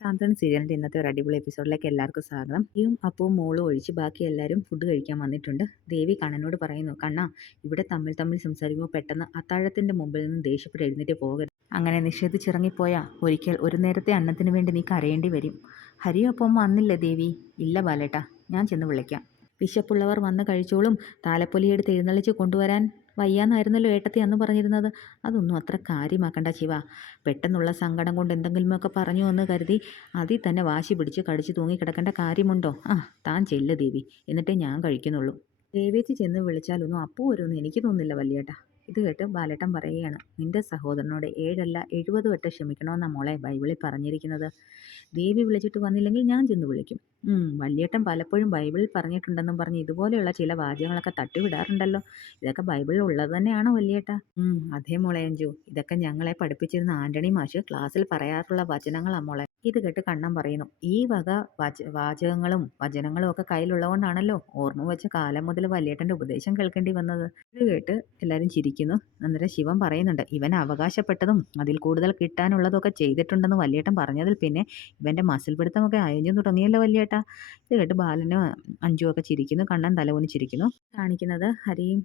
സാന്ത്വനം സീരിയലിൻ്റെ ഇന്നത്തെ ഒരു അടിപൊളി എപ്പിസോഡിലേക്ക് എല്ലാവർക്കും സ്വാഗതം. ഈയും അപ്പവും മോളും ഒഴിച്ച് ബാക്കി എല്ലാവരും ഫുഡ് കഴിക്കാൻ വന്നിട്ടുണ്ട്. ദേവി കണ്ണനോട് പറയുന്നു, കണ്ണാ, ഇവിടെ തമ്മിൽ തമ്മിൽ സംസാരിക്കുമ്പോൾ പെട്ടെന്ന് അത്താഴത്തിൻ്റെ മുമ്പിൽ നിന്ന് ദേഷ്യപ്പെട്ട് എഴുന്നേറ്റ് പോകരുത്. അങ്ങനെ നിഷേധിച്ചിറങ്ങിപ്പോയാൽ ഒരിക്കൽ ഒരു നേരത്തെ അന്നത്തിന് വേണ്ടി നീ കരയേണ്ടി വരും. ഹരിയും അപ്പം വന്നില്ലേ ദേവി? ഇല്ല ബാലേട്ടാ, ഞാൻ ചെന്ന് വിളിക്കാം. വിശപ്പുള്ളവർ വന്ന് കഴിച്ചോളും. താലപ്പൊലിയെടുത്ത് എഴുന്നള്ളിച്ച് കൊണ്ടുവരാൻ വയ്യാന്നായിരുന്നല്ലോ ഏട്ടത്തി അന്ന് പറഞ്ഞിരുന്നത്. അതൊന്നും അത്ര കാര്യമാക്കണ്ട ശിവ. പെട്ടെന്നുള്ള സങ്കടം കൊണ്ട് എന്തെങ്കിലുമൊക്കെ പറഞ്ഞു എന്ന് കരുതി അതിൽ തന്നെ വാശി പിടിച്ച് കടിച്ചു തൂങ്ങിക്കിടക്കേണ്ട കാര്യമുണ്ടോ? താൻ ചെല്ല് ദേവി, എന്നിട്ടേ ഞാൻ കഴിക്കുന്നുള്ളൂ. ദേവേച്ചി ചെന്ന് വിളിച്ചാലൊന്നും അപ്പോൾ വരുമെന്ന് എനിക്ക് തോന്നുന്നില്ല വല്യേട്ടാ. ഇത് കേട്ട് ബാലേട്ടൻ പറയുകയാണ്, നിന്റെ സഹോദരനോട് 7 അല്ല 70 വട്ടം ക്ഷമിക്കണമെന്നാണ് മോളെ ബൈബിളിൽ പറഞ്ഞിരിക്കുന്നത്. ദേവി വിളിച്ചിട്ട് വന്നില്ലെങ്കിൽ ഞാൻ ചെന്ന് വിളിക്കും. വല്യേട്ടൻ പലപ്പോഴും ബൈബിളിൽ പറഞ്ഞിട്ടുണ്ടെന്നും പറഞ്ഞ് ഇതുപോലെയുള്ള ചില വാചകങ്ങളൊക്കെ തട്ടിവിടാറുണ്ടല്ലോ. ഇതൊക്കെ ബൈബിളിൽ ഉള്ളത് തന്നെയാണോ വല്യേട്ടാ? അതേ മോളെ അഞ്ജു, ഇതൊക്കെ ഞങ്ങളെ പഠിപ്പിച്ചിരുന്ന ആന്റണി മാഷ് ക്ലാസ്സിൽ പറയാറുള്ള വചനങ്ങളാണ് മോളെ. ഇത് കേട്ട് കണ്ണൻ പറയുന്നു, ഈ വക വാചകങ്ങളും വചനങ്ങളും ഒക്കെ കയ്യിലുള്ളതുകൊണ്ടാണല്ലോ ഓർമ്മ വെച്ച കാലം മുതൽ വല്യേട്ടൻ്റെ ഉപദേശം കേൾക്കേണ്ടി വന്നത്. ഇത് കേട്ട് എല്ലാവരും ചിരിക്കുന്നു. അന്നേരം ശിവൻ പറയുന്നുണ്ട്, ഇവൻ അവകാശപ്പെട്ടതും അതിൽ കൂടുതൽ കിട്ടാനുള്ളതൊക്കെ ചെയ്തിട്ടുണ്ടെന്ന് വല്യേട്ടൻ പറഞ്ഞതിൽ പിന്നെ ഇവൻ്റെ മസിൽ പിടുത്തമൊക്കെ അയഞ്ഞു തുടങ്ങിയല്ലോ വല്യേട്ടാ. ഇത് കേട്ട് ബാലനും അഞ്ജുവൊക്കെ ചിരിക്കുന്നു. കണ്ണൻ തലകുനിച്ചിരിക്കുന്നു. കാണിക്കുന്നത് ഹരിയും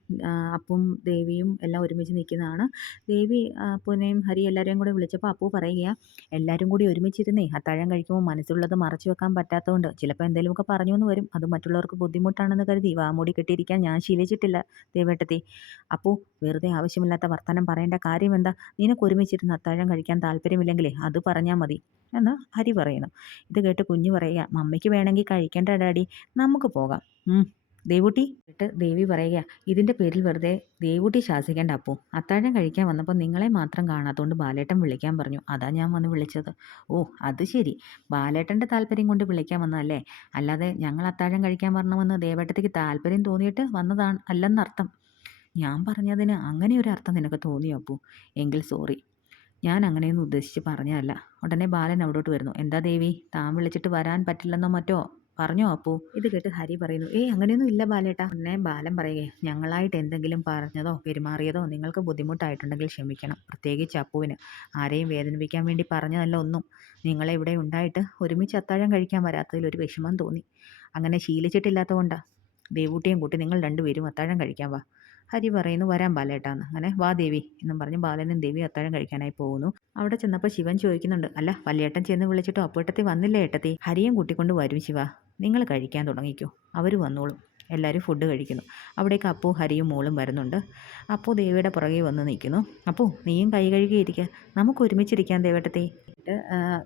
അപ്പും ദേവിയും എല്ലാം ഒരുമിച്ച് നിൽക്കുന്നതാണ്. ദേവി അപ്പുവിനെയും ഹരി എല്ലാവരെയും കൂടെ വിളിച്ചപ്പോൾ അപ്പു പറയുക, എല്ലാവരും കൂടി ഒരുമിച്ചിരുന്നേ അത്താഴം കഴിക്കുമ്പോൾ മനസ്സുള്ളത് മറച്ചു വെക്കാൻ പറ്റാത്തതുകൊണ്ട് ചിലപ്പോൾ എന്തെങ്കിലുമൊക്കെ പറഞ്ഞു എന്ന് വരും. അത് മറ്റുള്ളവർക്ക് ബുദ്ധിമുട്ടാണെന്ന് കരുതി വാമൂടി കെട്ടിയിരിക്കാൻ ഞാൻ ശീലിച്ചിട്ടില്ല ദേവേട്ടത്തി. അപ്പോൾ വെറുതെ ആവശ്യമില്ലാത്ത വർത്തമാനം പറയേണ്ട കാര്യം എന്താ? നിനക്ക് ഒരുമിച്ചിരുന്ന് അത്താഴം കഴിക്കാൻ താല്പര്യമില്ലെങ്കിലേ അത് പറഞ്ഞാൽ മതി എന്ന് ഹരി പറയുന്നു. ഇത് കേട്ട് കുഞ്ഞു പറയുക, മമ്മിക്ക് വേണമെങ്കിൽ കഴിക്കേണ്ട ഡാഡി, നമുക്ക് പോകാം. ദേവൂട്ടി എന്നിട്ട് ദേവി പറയുക, ഇതിൻ്റെ പേരിൽ വെറുതെ ദേവൂട്ടി ശാസിക്കേണ്ട അപ്പു. അത്താഴം കഴിക്കാൻ വന്നപ്പോൾ നിങ്ങളെ മാത്രം കാണാത്തതുകൊണ്ട് ബാലേട്ടൻ വിളിക്കാൻ പറഞ്ഞു, അതാ ഞാൻ വന്ന് വിളിച്ചത്. ഓ അത് ശരി, ബാലേട്ടൻ്റെ താല്പര്യം കൊണ്ട് വിളിക്കാൻ വന്നതല്ലേ, അല്ലാതെ ഞങ്ങൾ അത്താഴം കഴിക്കാൻ വരണമെന്ന് ദേവേട്ടത്തേക്ക് താല്പര്യം തോന്നിയിട്ട് വന്നതാണ് അല്ലെന്നർത്ഥം. ഞാൻ പറഞ്ഞതിന് അങ്ങനെ ഒരു അർത്ഥം നിനക്ക് തോന്നിയോ അപ്പു? എങ്കിൽ സോറി, ഞാൻ അങ്ങനെയൊന്നും ഉദ്ദേശിച്ച് പറഞ്ഞതല്ല. ഉടനെ ബാലൻ അവിടോട്ട് വരുന്നു. എന്താ ദേവി, താൻ വിളിച്ചിട്ട് വരാൻ പറ്റില്ലെന്നോ മറ്റോ പറഞ്ഞോ അപ്പു? ഇത് കേട്ട് ഹരി പറയുന്നു, അങ്ങനെയൊന്നും ഇല്ല ബാലേട്ടാ. ഉടനെ ബാലൻ പറയുകയെ, ഞങ്ങളായിട്ട് എന്തെങ്കിലും പറഞ്ഞതോ പെരുമാറിയതോ നിങ്ങൾക്ക് ബുദ്ധിമുട്ടായിട്ടുണ്ടെങ്കിൽ ക്ഷമിക്കണം. പ്രത്യേകിച്ച് അപ്പുവിന്. ആരെയും വേദനിപ്പിക്കാൻ വേണ്ടി പറഞ്ഞതല്ല ഒന്നും. നിങ്ങളെ ഇവിടെ ഉണ്ടായിട്ട് ഒരുമിച്ച് അത്താഴം കഴിക്കാൻ വരാത്തതിൽ ഒരു വിഷമം തോന്നി. അങ്ങനെ ശീലിച്ചിട്ടില്ലാത്തതുകൊണ്ടാണ്. ദേവൂട്ടിയും കൂട്ടി നിങ്ങൾ രണ്ടുപേരും അത്താഴം കഴിക്കാൻ വാ. ഹരി പറയുന്നു, വരാൻ ബാലേട്ടാന്ന്. അങ്ങനെ വാ ദേവി എന്നും പറഞ്ഞ് ബാലനും ദേവി അത്താഴം കഴിക്കാനായി പോകുന്നു. അവിടെ ചെന്നപ്പോൾ ശിവൻ ചോദിക്കുന്നുണ്ട്, അല്ല വല്യേട്ടൻ ചെന്ന് വിളിച്ചിട്ടോ അപ്പേട്ടത്തി വന്നില്ലേ ഏട്ടത്തി? ഹരിയും കൂട്ടിക്കൊണ്ട് വരും ശിവ, നിങ്ങൾ കഴിക്കാൻ തുടങ്ങിക്കോ, അവർ വന്നോളും. എല്ലാവരും ഫുഡ് കഴിക്കുന്നു. അവിടേക്ക് അപ്പു ഹരിയും മോളും വരുന്നുണ്ട്. അപ്പു ദേവിയുടെ പുറകെ വന്ന് നിൽക്കുന്നു. അപ്പു നീയും കൈ കഴുകിയിരിക്കുക, നമുക്ക് ഒരുമിച്ചിരിക്കാൻ ദേവേട്ടത്തെ.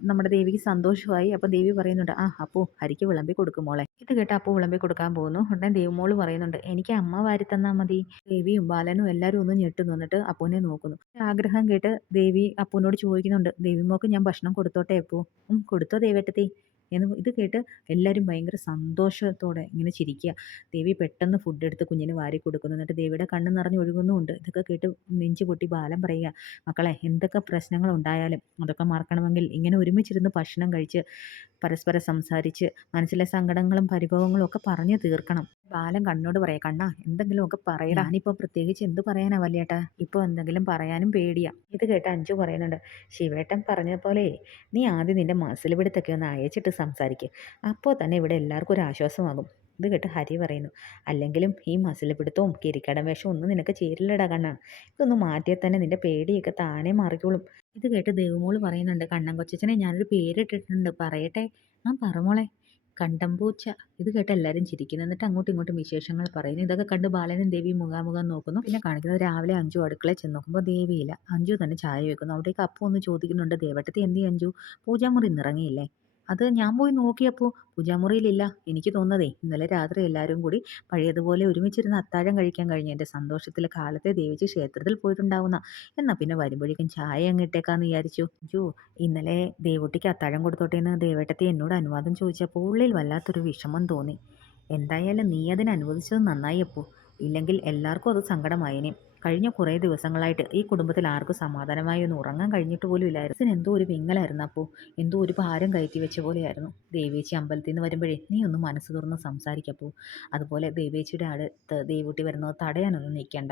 നമ്മുടെ ദേവിക്ക് സന്തോഷമായി. അപ്പോൾ ദേവി പറയുന്നുണ്ട്, അപ്പു ഹരിക്ക് വിളമ്പി കൊടുക്കും മോളെ. ഇത് കേട്ട് അപ്പു വിളമ്പി കൊടുക്കാൻ പോകുന്നു. ഉടനെ ദേവിമോള് പറയുന്നുണ്ട്, എനിക്ക് അമ്മ വാരി തന്നാൽ മതി. ദേവിയും ബാലനും എല്ലാവരും ഒന്ന് ഞെട്ടുന്നു. എന്നിട്ട് അപ്പുവിനെ നോക്കുന്നു. ആഗ്രഹം കേട്ട് ദേവി അപ്പുവിനോട് ചോദിക്കുന്നുണ്ട്, ദേവിമോക്ക് ഞാൻ ഭക്ഷണം കൊടുത്തോട്ടെ അപ്പു? കൊടുത്തോ ദേവേട്ടത്തെ എന്ന്. ഇത് കേട്ട് എല്ലാവരും ഭയങ്കര സന്തോഷത്തോടെ ഇങ്ങനെ ചിരിക്കുക. ദേവി പെട്ടെന്ന് ഫുഡ് എടുത്ത് കുഞ്ഞിന് വാരി കൊടുക്കുന്നു. എന്നിട്ട് ദേവിയുടെ കണ്ണ് നിറഞ്ഞ് ഒഴുകുന്നുമുണ്ട്. ഇതൊക്കെ കേട്ട് നെഞ്ചു പൊട്ടി ബാലൻ പറയുക, മക്കളെ എന്തൊക്കെ പ്രശ്നങ്ങൾ ഉണ്ടായാലും അതൊക്കെ മറക്കണമെങ്കിൽ ഇങ്ങനെ ഒരുമിച്ചിരുന്ന് ഭക്ഷണം കഴിച്ച് പരസ്പരം സംസാരിച്ച് മനസ്സിലെ സങ്കടങ്ങളും പരിഭവങ്ങളും ഒക്കെ പറഞ്ഞു തീർക്കണം. ബാലൻ കണ്ണോട് പറയാം, കണ്ണാ എന്തെങ്കിലുമൊക്കെ പറയടാ. ഞാനിപ്പോൾ പ്രത്യേകിച്ച് എന്ത് പറയാനാ വല്യേട്ടാ, ഇപ്പോൾ എന്തെങ്കിലും പറയാനും പേടിയാ. ഇത് കേട്ട് അഞ്ജു പറയുന്നുണ്ട്, ശിവേട്ടൻ പറഞ്ഞ പോലെ നീ ആദ്യം നിന്റെ മസിൽ പിടുത്തൊക്കെ ഒന്ന് അയച്ചിട്ട് സംസാരിക്കുക, അപ്പോൾ തന്നെ ഇവിടെ എല്ലാവർക്കും ഒരു ആശ്വാസമാകും. ഇത് കേട്ട് ഹരി പറയുന്നു, അല്ലെങ്കിലും ഈ മസിൽ പിടുത്തവും കിരിക്കടം വേഷവും ഒന്നും നിനക്ക് ചേരില്ലടാ കണ്ണാ. ഇതൊന്ന് മാറ്റിയാൽ തന്നെ നിന്റെ പേടിയൊക്കെ താനേ മാറിക്കോളും. ഇത് കേട്ട് ദേവുമോള് പറയുന്നുണ്ട്, കണ്ണൻ കൊച്ചച്ഛനെ ഞാനൊരു പേരിട്ടിട്ടുണ്ട്, പറയട്ടെ? പറമോളെ. കണ്ടംപൂച്ച. ഇത് കേട്ട് എല്ലാവരും ചിരിക്കുന്നു. എന്നിട്ട് അങ്ങോട്ടും ഇങ്ങോട്ടും വിശേഷങ്ങൾ പറയുന്നു. ഇതൊക്കെ കണ്ട് ബാലനും ദേവിയും മുഖാമുഖം നോക്കുന്നു. പിന്നെ കാണിക്കുന്നത് രാവിലെ അഞ്ജു അടുക്കളയിൽ ചെന്ന് നോക്കുമ്പോൾ ദേവിയില്ല. അഞ്ജു തന്നെ ചായ വെക്കുന്നു. അവിടേക്ക് അപ്പു ഒന്ന് ചോദിക്കുന്നുണ്ട്, ദേവട്ടത്തി എന്തി അഞ്ജു? പൂജാമുറി ഇറങ്ങിയില്ലേ? അത് ഞാൻ പോയി നോക്കിയപ്പോൾ പൂജാമുറിയിലില്ല. എനിക്ക് തോന്നുന്നതേ ഇന്നലെ രാത്രി എല്ലാവരും കൂടി പഴയതുപോലെ ഒരുമിച്ചിരുന്ന് അത്താഴം കഴിക്കാൻ കഴിഞ്ഞ എൻ്റെ സന്തോഷത്തിൽ കാലത്തെ ദേവിച്ച് ക്ഷേത്രത്തിൽ പോയിട്ടുണ്ടാവുന്ന. എന്നാൽ പിന്നെ വരുമ്പോഴേക്കും ചായ അങ്ങ് ഇട്ടേക്കാന്ന് വിചാരിച്ചു. ജോ, ഇന്നലെ ദേവൂട്ടിക്ക് അത്താഴം കൊടുത്തോട്ടെ എന്ന് ദേവേട്ടത്തി എന്നോട് അനുവാദം ചോദിച്ചപ്പോൾ ഉള്ളിൽ വല്ലാത്തൊരു വിഷമം തോന്നി. എന്തായാലും നീ അതിന് അനുവദിച്ചത് നന്നായി അപ്പു, ഇല്ലെങ്കിൽ എല്ലാവർക്കും അത് സങ്കടമായേനെ. കഴിഞ്ഞ കുറേ ദിവസങ്ങളായിട്ട് ഈ കുടുംബത്തിൽ ആർക്കും സമാധാനമായി ഒന്ന് ഉറങ്ങാൻ കഴിഞ്ഞിട്ട് പോലും ഇല്ലായിരുന്നു. ഇതിന് എന്തോ ഒരു വിങ്ങലായിരുന്നു അപ്പോൾ, എന്തോ ഒരു ഭാരം കയറ്റി വെച്ച പോലെയായിരുന്നു. ദേവേച്ചി അമ്പലത്തിൽ നിന്ന് വരുമ്പോഴേ നീ ഒന്ന് മനസ്സ് തുറന്ന് സംസാരിക്കപ്പോൾ. അതുപോലെ ദേവേച്ചിയുടെ അടുത്ത് ദേവൂട്ടി വരുന്നത് തടയാനൊന്നും നിൽക്കണ്ട.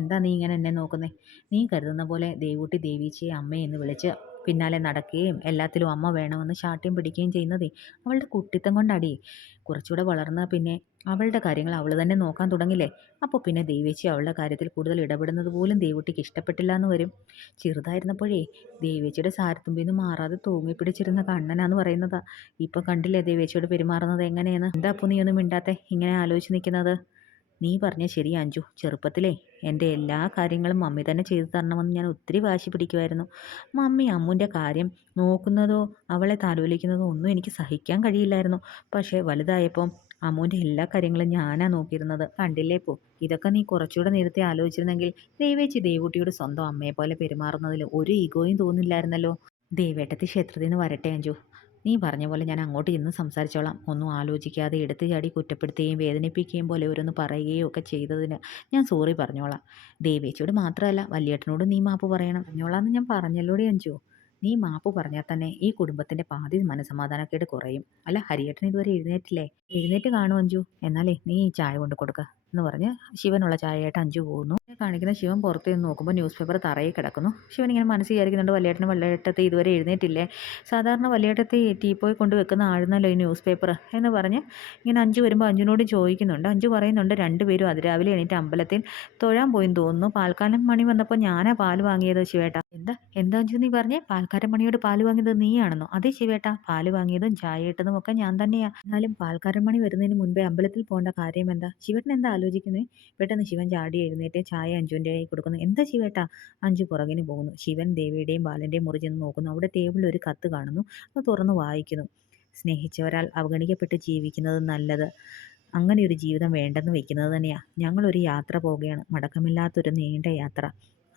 എന്താ നീ ഇങ്ങനെ എന്നെ നോക്കുന്നേ? നീ കരുതുന്ന പോലെ ദേവൂട്ടി ദേവീച്ചിയെ അമ്മയെന്ന് വിളിച്ച് പിന്നാലെ നടക്കുകയും എല്ലാത്തിലും അമ്മ വേണമെന്ന് ശാഠ്യം പിടിക്കുകയും ചെയ്യുന്നതേ അവളുടെ കുട്ടിത്തം കൊണ്ടടി. കുറച്ചുകൂടെ വളർന്ന പിന്നെ അവളുടെ കാര്യങ്ങൾ അവൾ തന്നെ നോക്കാൻ തുടങ്ങില്ലേ. അപ്പോൾ പിന്നെ ദേവേച്ചി അവളുടെ കാര്യത്തിൽ കൂടുതൽ ഇടപെടുന്നത് പോലും ദേവുട്ടിക്ക് ഇഷ്ടപ്പെട്ടില്ല എന്ന് വരും. ചെറുതായിരുന്നപ്പോഴേ ദേവേച്ചിയുടെ സാരത്തുമ്പിന്ന് മാറാതെ തൂങ്ങി പിടിച്ചിരുന്ന കണ്ണനാന്ന് പറയുന്നതാ. ഇപ്പൊ കണ്ടില്ലേ ദേവേച്ചിയോട് പെരുമാറുന്നത് എങ്ങനെയെന്ന്. എന്താ അപ്പോൾ നീ ഒന്നും മിണ്ടാത്തെ, ഇങ്ങനെ ആലോചിച്ച് നിൽക്കുന്നത്? നീ പറഞ്ഞ ശരി അഞ്ജു. ചെറുപ്പത്തിലേ എൻ്റെ എല്ലാ കാര്യങ്ങളും മമ്മി തന്നെ ചെയ്തു തരണമെന്ന് ഞാൻ ഒത്തിരി വാശി പിടിക്കുമായിരുന്നു. മമ്മി അമ്മുൻ്റെ കാര്യം നോക്കുന്നതോ അവളെ താലോലിക്കുന്നതോ ഒന്നും എനിക്ക് സഹിക്കാൻ കഴിയില്ലായിരുന്നു. പക്ഷേ വലുതായപ്പം അമ്മുവിൻ്റെ എല്ലാ കാര്യങ്ങളും ഞാനാ നോക്കിയിരുന്നത്. കണ്ടില്ലേ പോ, ഇതൊക്കെ നീ കുറച്ചുകൂടെ നേരത്തെ ആലോചിച്ചിരുന്നെങ്കിൽ ദേവേച്ചി ദേവൂട്ടിയോട് സ്വന്തം അമ്മയെ പോലെ പെരുമാറുന്നതിൽ ഒരു ഈഗോയും തോന്നില്ലായിരുന്നല്ലോ. ദേവേട്ടത്തി ക്ഷേത്രത്തിൽ നിന്ന് വരട്ടെ അഞ്ജു. നീ പറഞ്ഞ പോലെ ഞാൻ അങ്ങോട്ട് ഇന്ന് സംസാരിച്ചോളാം. ഒന്നും ആലോചിക്കാതെ എടുത്തു ചാടി കുറ്റപ്പെടുത്തുകയും വേദനിപ്പിക്കുകയും പോലെ ഓരോന്ന് പറയുകയും ഒക്കെ ചെയ്തതിന് ഞാൻ സോറി പറഞ്ഞോളാം. ദേവേച്ചിയോട് മാത്രമല്ല വല്യേട്ടനോട് നീ മാപ്പ് പറയണം. പറഞ്ഞോളാന്ന് ഞാൻ പറഞ്ഞല്ലോടി അഞ്ജു. നീ മാപ്പ് പറഞ്ഞാൽ തന്നെ ഈ കുടുംബത്തിൻ്റെ പാതി മനസമാധാനക്കേട് കുറയും. അല്ല ഹരിയേട്ടൻ ഇതുവരെ എഴുന്നേറ്റില്ലേ? എഴുന്നേറ്റ് കാണും അഞ്ജു. എന്നാലേ നീ ചായ കൊണ്ട് കൊടുക്ക എന്ന് പറഞ്ഞ് ശിവനുള്ള ചായയായിട്ട് അഞ്ജു പോകുന്നു. കാണിക്കുന്ന ശിവൻ പുറത്ത് നിന്ന് നോക്കുമ്പോൾ ന്യൂസ് പേപ്പർ തറയിൽ കിടക്കുന്നു. ശിവൻ ഇങ്ങനെ മനസ്സിൽ വിചാരിക്കുന്നുണ്ട്, വല്യേട്ടത്തെ ഇതുവരെ എഴുന്നേറ്റില്ലേ? സാധാരണ വല്യേട്ടത്തെ ടീപ്പോയി കൊണ്ട് വെക്കുന്ന ആഴുന്നല്ലോ ഈ ന്യൂസ് പേപ്പർ എന്ന് പറഞ്ഞ് ഇങ്ങനെ അഞ്ജു വരുമ്പോൾ അഞ്ജുനോട് ചോദിക്കുന്നുണ്ട്. അഞ്ജു പറയുന്നുണ്ട്, രണ്ടുപേരും അതിരാവിലെ എണീറ്റ് അമ്പലത്തിൽ തൊഴാൻ പോയെന്ന് തോന്നുന്നു. പാൽക്കാലം മണി വന്നപ്പോൾ ഞാനാ പാല് വാങ്ങിയത് ശിവേട്ട. എന്താ അഞ്ജു നീ പറഞ്ഞേ? പാൽക്കാരൻ മണിയോട് പാല് വാങ്ങിയത് നീയാണെന്നോ? അതെ ശിവേട്ട, പാല് വാങ്ങിയതും ചായ ഇട്ടതും ഒക്കെ ഞാൻ തന്നെയാ. എന്നാലും പാൽക്കാരൻ മണി വരുന്നതിന് മുൻപേ അമ്പലത്തിൽ പോകേണ്ട കാര്യം എന്താ? ശിവേട്ടൻ എന്താ ആലോചിക്കുന്നത്? പെട്ടെന്ന് ശിവൻ ചാടി എഴുന്നേറ്റ് ചായ അഞ്ജുവിൻ്റെ കൈ കൊടുക്കുന്നു. എന്താ ശിവേട്ട? അഞ്ജു പുറകിന് പോകുന്നു. ശിവൻ ദേവിയുടെയും ബാലൻ്റെയും മുറി ചെന്ന് നോക്കുന്നു. അവിടെ ടേബിളിൽ ഒരു കത്ത് കാണുന്നു. അത് തുറന്ന് വായിക്കുന്നു. സ്നേഹിച്ചവരാൽ അവഗണിക്കപ്പെട്ട് ജീവിക്കുന്നത് നല്ലത്. അങ്ങനെ ഒരു ജീവിതം വേണ്ടെന്ന് വെക്കുന്നത് തന്നെയാ. ഞങ്ങളൊരു യാത്ര പോവുകയാണ്. മടക്കമില്ലാത്തൊരു നീണ്ട യാത്ര.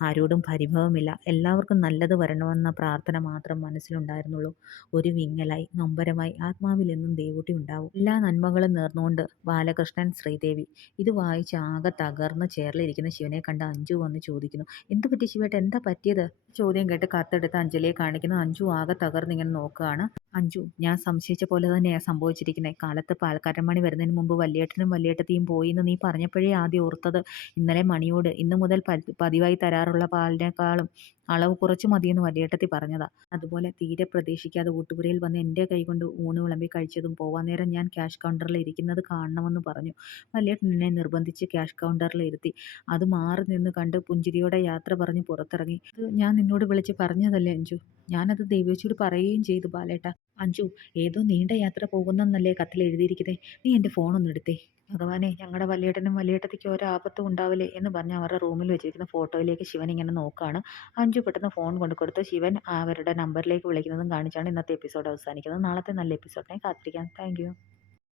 ആരോടും പരിഭവമില്ല. എല്ലാവർക്കും നല്ലത് വരണമെന്ന പ്രാർത്ഥന മാത്രം മനസ്സിലുണ്ടായിരുന്നുള്ളൂ. ഒരു വിങ്ങലായി നൊമ്പരമായി ആത്മാവിൽ എന്നും ദേവൂട്ടി ഉണ്ടാവും. എല്ലാ നന്മകളും നേർന്നുകൊണ്ട് ബാലകൃഷ്ണൻ, ശ്രീദേവി. ഇത് വായിച്ച് ആകെ തകർന്ന് ചെയറിലിരിക്കുന്ന ശിവനെ കണ്ട് അഞ്ജു വന്ന് ചോദിക്കുന്നു, എന്ത് പറ്റി ശിവേട്ട, എന്താ പറ്റിയത്? ചോദ്യം കേട്ട് കത്തെടുത്ത് അഞ്ജലിയെ കാണിക്കുന്നു. അഞ്ജു ആകെ തകർന്നിങ്ങനെ നോക്കുകയാണ്. അഞ്ജു, ഞാൻ സംശയിച്ച പോലെ തന്നെയാണ് സംഭവിച്ചിരിക്കുന്നത്. കാലത്ത് പാൽക്കാരൻ മണി വരുന്നതിന് മുമ്പ് വല്യേട്ടനും വല്യേട്ടത്തിയും പോയി എന്ന് നീ പറഞ്ഞപ്പോഴേ ആദ്യം ഓർത്തത്. ഇന്നലെ മണിയോട് ഇന്നു മുതൽ പതിവായി തരാറുള്ള പാലിനേക്കാളും അളവ് കുറച്ച് മതിയെന്ന് വല്യേട്ടത്തി പറഞ്ഞതാ. അതുപോലെ തീരെ പ്രതീക്ഷിക്കാതെ ഊട്ടുപുരയിൽ വന്ന് എൻ്റെ കൈകൊണ്ട് ഊണ് വിളമ്പി കഴിച്ചതും പോവാൻ നേരം ഞാൻ ക്യാഷ് കൗണ്ടറിൽ ഇരിക്കുന്നത് കാണണമെന്ന് പറഞ്ഞു. വല്യേട്ടൻ എന്നെ നിർബന്ധിച്ച് ക്യാഷ് കൗണ്ടറിൽ ഇരുത്തി. അത് മാറി നിന്ന് കണ്ട് പുഞ്ചിരിയോടെ യാത്ര പറഞ്ഞ് പുറത്തിറങ്ങി. അത് ഞാൻ നിന്നോട് വിളിച്ച് പറഞ്ഞതല്ലേ അഞ്ജു. ഞാനത് ദേവേച്ചിയോട് പറയുകയും ചെയ്തു ബാലേട്ട. അഞ്ജു, ഏതോ നീണ്ട യാത്ര പോകുന്നെന്നല്ലേ കത്തിൽ എഴുതിയിരിക്കുന്നത്? നീ എൻ്റെ ഫോണൊന്നും എടുത്തേ. ഭഗവാനെ, ഞങ്ങളുടെ വല്യേട്ടനും വല്യേട്ടത്തിക്കും ഒരാപത്തും ഉണ്ടാവില്ലേ എന്ന് പറഞ്ഞ് അവരുടെ റൂമിൽ വെച്ചിരിക്കുന്ന ഫോട്ടോയിലേക്ക് ശിവൻ ഇങ്ങനെ നോക്കുകയാണ്. അഞ്ജു പെട്ടെന്ന് ഫോൺ കൊണ്ട് കൊടുത്ത് ശിവൻ അവരുടെ നമ്പറിലേക്ക് വിളിക്കുന്നതും കാണിച്ചാണ് ഇന്നത്തെ എപ്പിസോഡ് അവസാനിക്കുന്നത്. നാളത്തെ നല്ല എപ്പിസോഡിനെ കാത്തിരിക്കാം. Thank you.